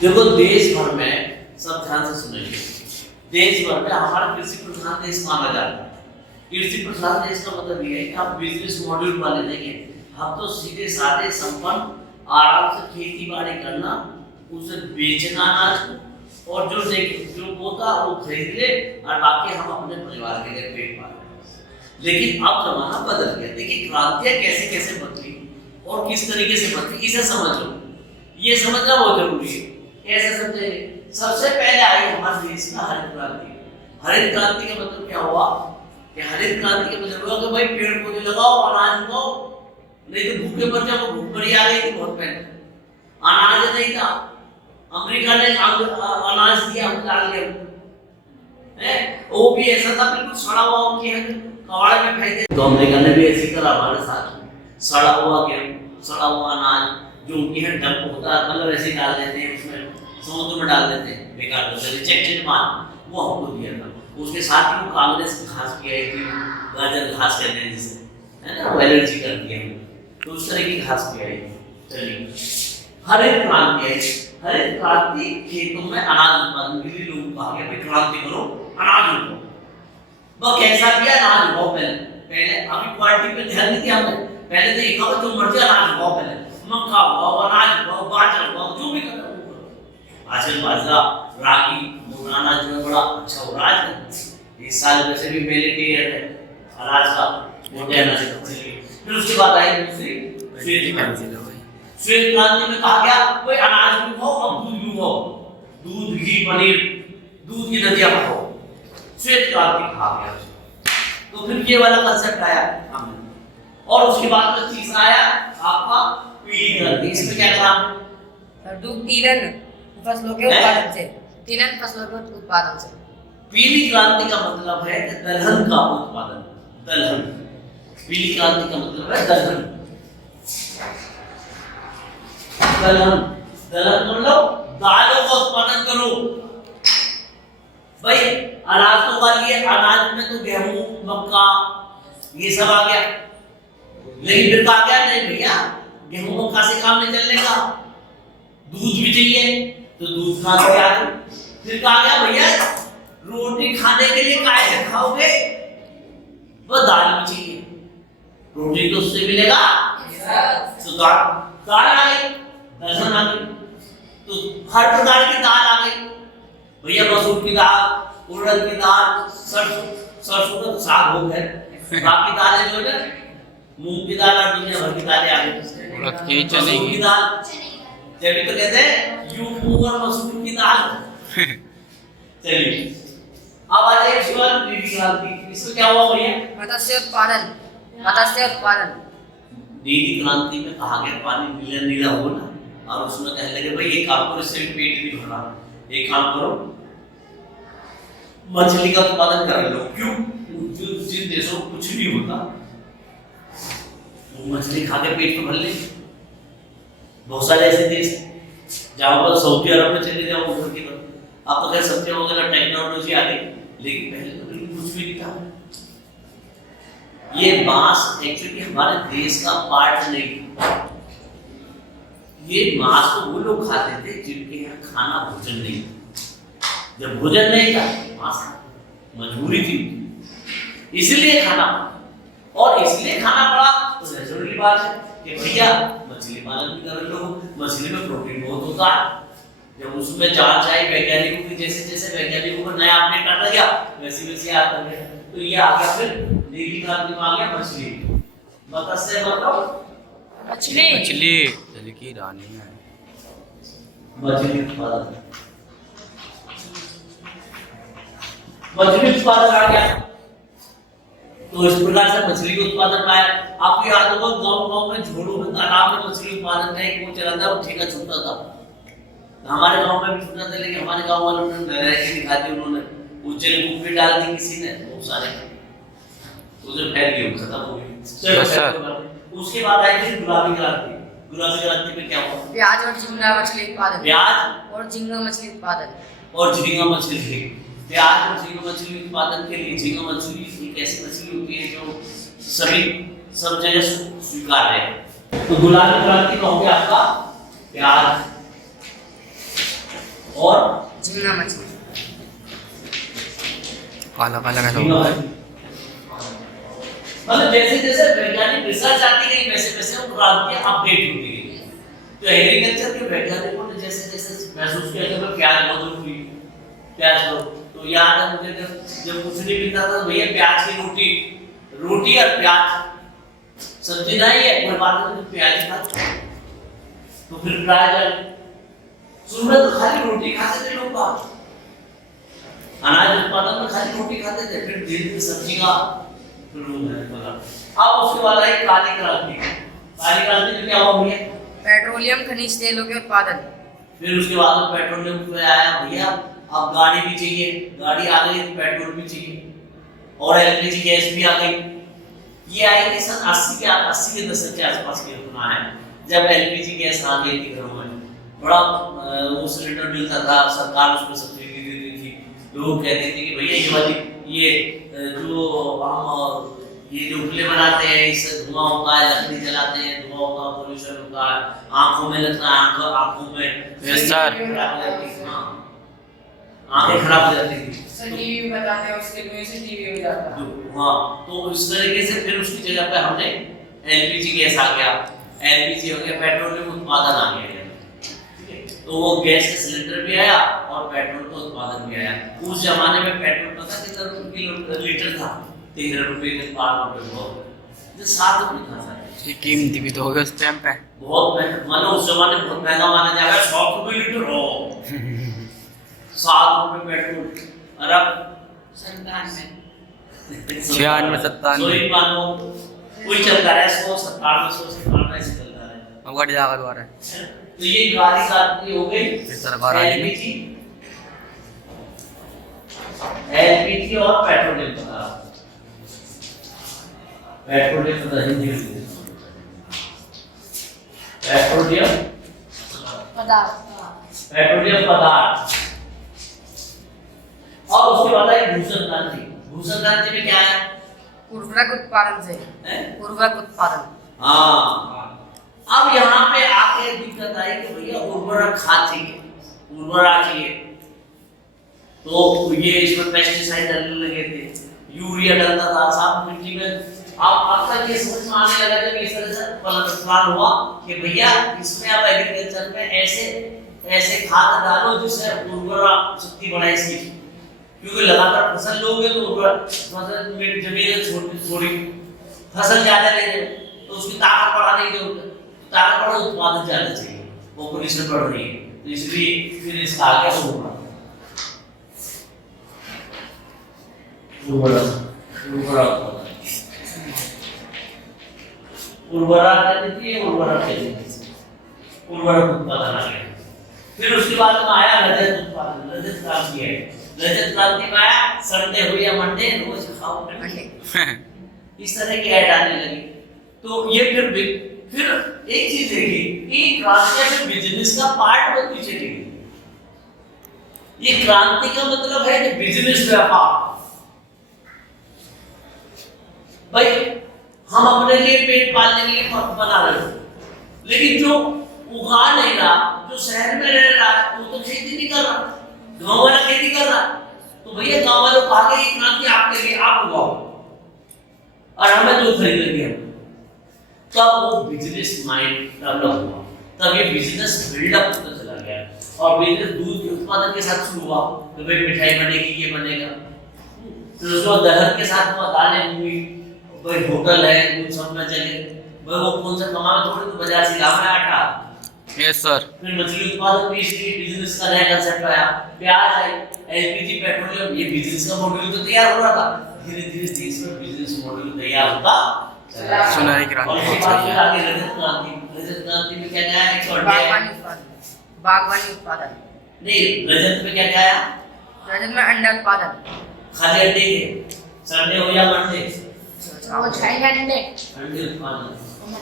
देखो देश भर में, सब ध्यान से सुनेंगे, देश भर में हमारा कृषि प्रधान देश माना जाता है। कृषि प्रधान देश का मतलब ये है कि हम बिजनेस मॉड्यूल वाले नहीं है, हम तो सीधे साधे संपन्न आराम से खेती बाड़ी करना, उसे बेचना अनाज को, और जो होता वो खरीद ले और बाकी हम अपने परिवार के लिए पेट पाले। लेकिन अब जमाना बदल गया। देखिए क्रांतियां कैसे कैसे बदली और किस तरीके से बदली, इसे समझ लो, ये समझना बहुत जरूरी है। कैसे समझेंगे? सबसे पहले आई हमारे देश में हरित क्रांति। हरित क्रांति का मतलब क्या हुआ कि हरित क्रांति का मतलब हुआ कि भाई पेड़ पौधे लगाओ, अनाज उगाओ, नहीं तो भूखे मर जाओ। भूख बड़ी आ गई थी बहुत पहले, अनाज नहीं था, अमेरिका ने अनाज दिया, हम डाल दिया है, वो भी ऐसा था बिल्कुल सड़ा हुआ, उनके कबाड़ में फेंक दिया। तो अमेरिका ने भी ऐसे करा हमारे साथ, सड़ा हुआ गेहूं, सड़ा हुआ अनाज जो उनके यहाँ डंप होता है, मतलब ऐसे डाल देते हैं, उसमें समुद्र में डाल देते हैं, बेकार होता है, रिजेक्टेड माल, वो हमको दिया था। उसके साथ ही वो कांग्रेस घास की आई थी, गाजर घास कहते हैं जिसे, है ना, वो एलर्जी करती है, तो उस तरह की घास की आई थी। चलिए हरित क्रांति आई। हरित क्रांति खेतों में अनाज उत्पादन के लिए लोगों को कहा गया भाई क्रांति करो, अनाज उगाओ। वो कैसा किया? अनाज उगाओ पहले पहले अभी क्वालिटी पे ध्यान नहीं दिया हमने, पहले तो एक जो मर्जी अनाज उगाओ, पहले मक्का उगाओ, अनाज उगाओ, बाजरा उगाओ, जो भी करना वो करो। आजकल बाजरा, रागी, मुराना जो है बड़ा अच्छा हो रहा है। इस साल वैसे भी मिलेनियर है अनाज का, मोटे अनाज का। फिर उसके बाद आई दूसरी श्वेत क्रांति। श्वेत क्रांति में कहा गया कोई अनाज भी उगाओ और दूध भी उगाओ, दूध, घी, पनीर, दूध की नदियां बहाओ। श्वेत क्रांति कहा गया। तो फिर ये वाला कंसेप्ट आया हमने, और उसके बाद में तीसरा आया आपका पीली क्रांति। इसमें क्या करा? तिलहन फसलों के उत्पादन से, तिलहन फसलों के उत्पादन से। पीली क्रांति का मतलब है कि दलहन का उत्पादन। दलहन, पीली क्रांति का मतलब है दलहन। दलहन, दलहन मतलब दालों का उत्पादन करो। भाई अनाज तो उगा लिए, अनाज में तो गेहूं, मक्का ये सब आ गया, लेकिन फिर कहा गया नहीं भैया गेहूं मक्का से काम नहीं चलेगा, दूध भी चाहिए, तो दूध कहां से आया? फिर कहा गया भैया रोटी खाने के लिए काय खाओगे? वो दाल भी चाहिए, रोटी तो उससे मिलेगा, तो दाल आ गई, दलहन आ गई, तो हर प्रकार की दाल आ गई भैया। मसूर की दाल, उड़द की दाल, सरसों का साग हो गए, बाकी दालें जो है मूंग की दाल और दुनिया भर की दालें आ गई। चने की दाल, जब तो कहते हैं यूं मूंग और मसूर की दाल। चलिए अब आ जाइए शिवान नीली क्रांति। इसमें क्या हुआ भैया? मत्स्य उत्पादन, मत्स्य उत्पादन। नीली क्रांति में कहा गया पानी नीला नीला हो ना, और उसमें कहने लगे भाई एक काम करो, इससे पेट नहीं भर रहा, एक काम करो मछली का उत्पादन कर लो। क्यों? जिन देशों को कुछ नहीं होता वो मछली खा के पेट तो भर ले। बहुत सारे ऐसे देश जहां पर सऊदी अरब में चले जाओ उधर की तरफ, अब तो खैर सब्जियां वगैरह टेक्नोलॉजी आ गई, लेकिन पहले तो बिल्कुल कुछ भी नहीं था। ये मांस एक्चुअली हमारे देश का पार्ट नहीं था। ये मांस तो वो लोग खाते थे जिनके यहाँ खाना भोजन नहीं था। जब भोजन नहीं था मांस मजबूरी थी, इसलिए खाना, और इसलिए खाना पड़ा तो जरूरी बात है कि भैया मछली पालन भी कर लो, मछली में प्रोटीन बहुत होता है। जब उसमें जांच आई वैज्ञानिकों की, जैसे जैसे वैज्ञानिकों को नया अपडेट आता गया वैसे वैसे आता गया, तो ये आ गया फिर नीली क्रांति में आ गया मछली। मत्स्य मतलब मछली, मछली जल की रानी है। मछली उत्पादन, मछली उत्पादन आ गया, तो इस प्रकार से मछली के उत्पादन पाया। आपको याद होगा गांव-गांव में झोड़ों में तालाब में मछली उत्पादन का एक वो चला था, वो ठेका छूटा था। हमारे गांव में भी छूटा था, लेकिन हमारे गांव वालों ने नहर दिखा दी, उन्होंने उज्जैन कूप में डाल दी किसी ने, बहुत सारे उधर फैल गए, खत्म हो गए। उसके बाद आई थी गुलाबी क्रांति। गुलाबी क्रांति में क्या हुआ? प्याज और झींगा मछली उत्पादन, प्याज और झींगा मछली उत्पादन, और झींगा मछली। प्याज और झींगा मछली उत्पादन के लिए, झींगा मछली एक ऐसी मछली होती है जो सभी सब जगह स्वीकार है। तो गुलाबी क्रांति का हो गया आपका प्याज, और झींगा मछली। काला काला कैसा झींगा होता है? मछली। मतलब जैसे जैसे वैज्ञानिक रिसर्च आती गई वैसे वैसे वो क्रांतियां अपडेट होती गई। तो एग्रीकल्चर के वैज्ञानिकों ने जैसे जैसे महसूस किया कि भाई प्याज बहुत जरूरी है, प्याज लो। तो याद है मुझे जब कुछ नहीं मिलता था भैया प्याज की रोटी और प्याज सब्जी नहीं है कोई बात नहीं, प्याज खा तो फिर प्याज शुरू में तो खाली रोटी खाते थे लोग बात, अनाज उत्पादन में खाली रोटी खाते थे, फिर धीरे धीरे सब्जी का शुरू हुआ। अब उसके बाद आई काली क्रांति। काली क्रांति में क्या हुआ भैया? पेट्रोलियम खनिज तेलों के उत्पादन। फिर उसके बाद में पेट्रोलियम पे आया भैया, अब गाड़ी भी चाहिए, गाड़ी आ गई तो पेट्रोल भी चाहिए और एलपीजी गैस भी आ गई। ये आई थी सन 80 के दशक के आसपास की घटना है, जब एलपीजी गैस आ गई थी घरों में। बड़ा वो सिलेंडर मिलता था, सरकार उसमें सब्सिडी दे देती थी। लोग कहते थे कि भैया ये वाली ये जो हम ये जो उपले बनाते हैं इससे धुआं होता है, लकड़ी जलाते हैं धुआं होता है, पोल्यूशन होता है, आंखों में लगता है, आंखों में यस सर, आंखें खराब हो जाती थी। टीवी में बताते हैं उसके लिए से टीवी हो जाता है। हाँ, तो इस तरीके से फिर उसकी जगह पे हमने एलपीजी गैस आ गया, एलपीजी हो गया, पेट्रोलियम उत्पादन आ गया। तो वो गैस का सिलेंडर भी आया और पेट्रोल का उत्पादन भी आया। उस जमाने में पेट्रोल पता कितना लीटर था? 13 रुपए के 5 रुपए बहुत, जो 7 रुपए था सर। ये कीमती भी तो हो गया उस टाइम पे। बहुत महंगा, मानो उस जमाने में बहुत महंगा माना जाएगा। 100 रुपए लीटर हो 7 रुपए पेट्रोल। और अब 97 96 97 वही मानो वही चलता है, 100 97 100 97 ऐसे चलता है। अब घट जाएगा दोबारा। तो ये गाड़ी क्रांति हो गई। फिर सरकार आई नहीं। एलपीजी और पेट्रोलियम पदार्थ, पेट्रोलियम पदार्थ हिंदी में पेट्रोलियम पदार्थ। और उसके बाद आई भूषण क्रांति। भूषण क्रांति में क्या है? उर्वरक उत्पादन से। उर्वरक उत्पादन। हाँ, अब यहाँ पे आके दिक्कत आई कि भैया उर्वरक खाद चाहिए, उर्वरक चाहिए। तो ये इसमें पेस्टिसाइड डालने लगे थे, यूरिया डालता था साफ मिट्टी में। अब तक ये समझ में आने लगा जब इस तरह से प्लान हुआ कि भैया इसमें अब एग्रीकल्चर में ऐसे खाद डालो जिससे उर्वरा शक्ति बढ़े इसकी, क्योंकि लगातार फसल लोगे तो फसल में जमीन छोटी फसल ज्यादा ले रहे तो उसकी ताकत बढ़ाने की जरूरत है, ताकत बढ़ा उत्पादन ज्यादा चाहिए, पॉपुलेशन बढ़ रही है, तो इसलिए फिर इसका आ गया उर्वरक उत्पादन आ गया। फिर उसके बाद में आया रजत उत्पादन, रजत क्रांति है। रजत क्रांति में आया संडे हो या मंडे रोज खाओ अंडे, इस तरह की ऐड आने लगी। तो ये फिर एक चीज देखी कि क्रांति में बिजनेस का पार्ट बनती चली गई। ये क्रांति का मतलब है कि बिजनेस व्यापार, भाई हम अपने लिए पेट पालने के लिए बना रहे हो, लेकिन जो उगा नहीं रहा, जो शहर में रह रहा वो तो खेती नहीं कर रहा, गांव वाला खेती कर रहा। तो भैया गांव वालों को आगे ये क्रांति आपके लिए, आप उगाओ और हमें जो खरीद लेंगे। तब वो बिजनेस माइंड डेवलप हुआ, तब ये बिजनेस बिल्डअप होता चला गया। और बिजनेस दूध के उत्पादन के साथ शुरू हुआ, तो भाई मिठाई बनेगी, ये बनेगा। फिर उसको दलहन के साथ दालें हुई, भाई होटल है, कुछ सब में चले, भाई वो कौन सा कमावे थोड़ी तो बाजार से लावे आटा। Yes sir. फिर मछली उत्पादन भी इसलिए बिजनेस का नया कांसेप्ट आया, प्याज आई, एलपीजी, पेट्रोलियम, ये बिजनेस का मॉडल तो तैयार हो रहा था। धीरे धीरे देश में बिजनेस मॉडल तैयार होता सुनहरी क्रांति बहुत सही है। रजत क्रांति में क्या क्या है? बागवानी उत्पादन। नहीं, रजत में क्या क्या आया? रजत में अंडा उत्पादन। खाली अंडे के संडे हो या मंडे अंडे उत्पादन।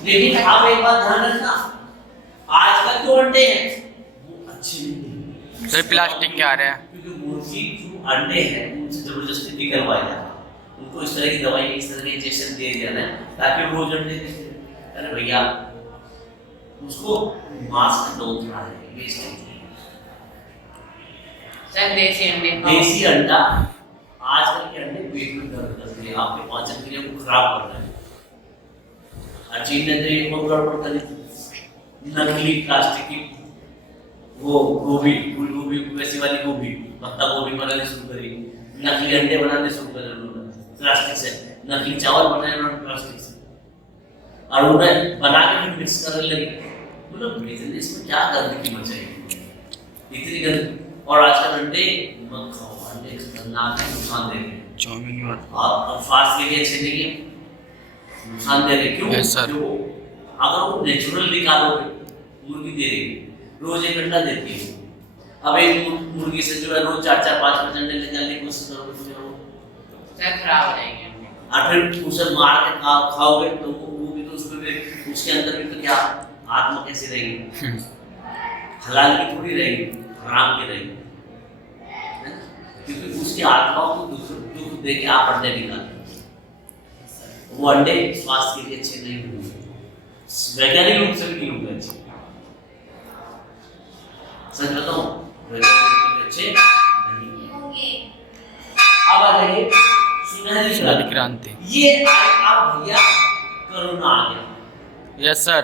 लेकिन आप एक बात ध्यान रखना, आजकल जो अंडे हैं वो अच्छे नहीं, सर प्लास्टिक के आ रहे हैं, क्योंकि मुर्गी जो अंडे हैं उनसे जबरदस्ती निकलवाया जाता है, उनको इस तरह की दवाई, इस तरह के इंजेक्शन दिए जाते हैं ताकि वो रोज अंडे देते। अरे भैया उसको मांस का डोज खा रहे हैं, वेस्ट नहीं। सर देसी अंडे देसी अंडा, आजकल के अंडे पेट में दर्द करते हैं, आपके पाचन क्रिया को खराब कर रहे हैं। चीन ने तो एक बहुत गड़बड़ करी, नकली प्लास्टिक की वो गोभी, फूल गोभी वैसी वाली गोभी, पत्ता गोभी बनाने शुरू करी, नकली अंडे बनाने शुरू करे उन्होंने प्लास्टिक से, नकली चावल बनाए उन्होंने प्लास्टिक से, और उन्हें बना के फिर मिक्स करने लगे। मतलब इसमें क्या गंदगी की बचाई, इतनी गंदगी। और आजकल अंडे मत खाओ, अंडे खतरनाक है, नुकसान दे रहे हैं। चाउमीन और स्वास्थ्य के लिए अच्छे नहीं है, नुकसान दे रहे। क्यों? Yes, sir. क्यों? अगर वो नेचुरल निकालोगे, मुर्गी दे रही है, रोज एक अंडा देती है, अब एक मुर्गी से जो है रोज 4-4, 5-5 अंडे निकालने की कोशिश करोगे सर खराब हो जाएंगे अंडे। और फिर उसे मार के खाओगे तो वो भी तो उसमें भी, उसके अंदर भी तो क्या आत्मा कैसी रहेगी, हलाल की थोड़ी रहेगी, हराम की रहेगी, क्योंकि उसकी आत्माओं को दुख दे के आप अंडे निकालते, वो अंडे स्वास्थ्य के लिए अच्छे नहीं होंगे, वैज्ञानिक रूप से भी नहीं होंगे अच्छे। सच बताऊं, वैज्ञानिक रूप से अच्छे नहीं होंगे। अब आ जाइए सुनहरी क्रांति। ये अब भैया कोरोना आ गया। Yes sir.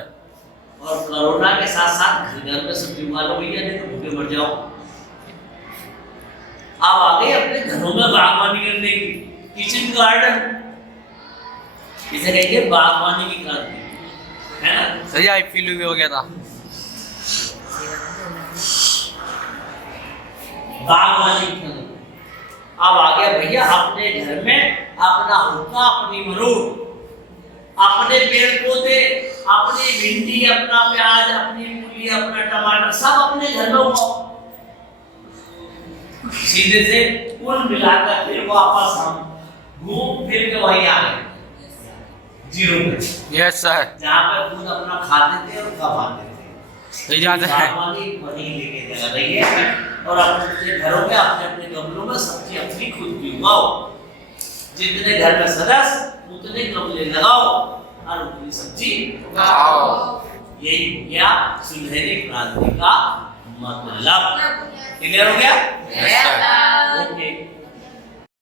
और कोरोना के साथ साथ घर में सब्जी उगा लो भैया, नहीं तो भूखे मर जाओ। अब आ गए अपने घरों में बागवानी करने की, किचन गार्डन, इसे कहेंगे बागवानी की क्रांति, है ना? सही आईपीएल भी हो गया था। बागवानी की क्रांति अब आ गया भैया, अपने घर में अपना हुक्का, अपनी मरूद, अपने पेड़ पौधे, अपनी भिंडी, अपना प्याज, अपनी मूली, अपना टमाटर, सब अपने घर में उगाओ। सीधे से कुल मिलाकर फिर वापस हम घूम फिर के वहीं आ गए, जीरो पे। Yes sir. जहाँ पे खुद अपना खाते थे और कमाते थे, सही जाते हैं। बागवानी वहीं लेके चला रही है। और अपने घरों में, अपने अपने गमलों में सब्जी अपनी खुद की उगाओ, जितने घर में सदस्य उतने गमले लगाओ और उतनी सब्जी खाओ। यही हो गया सुनहरी क्रांति का मतलब। क्लियर हो गया? Yes sir. ओके।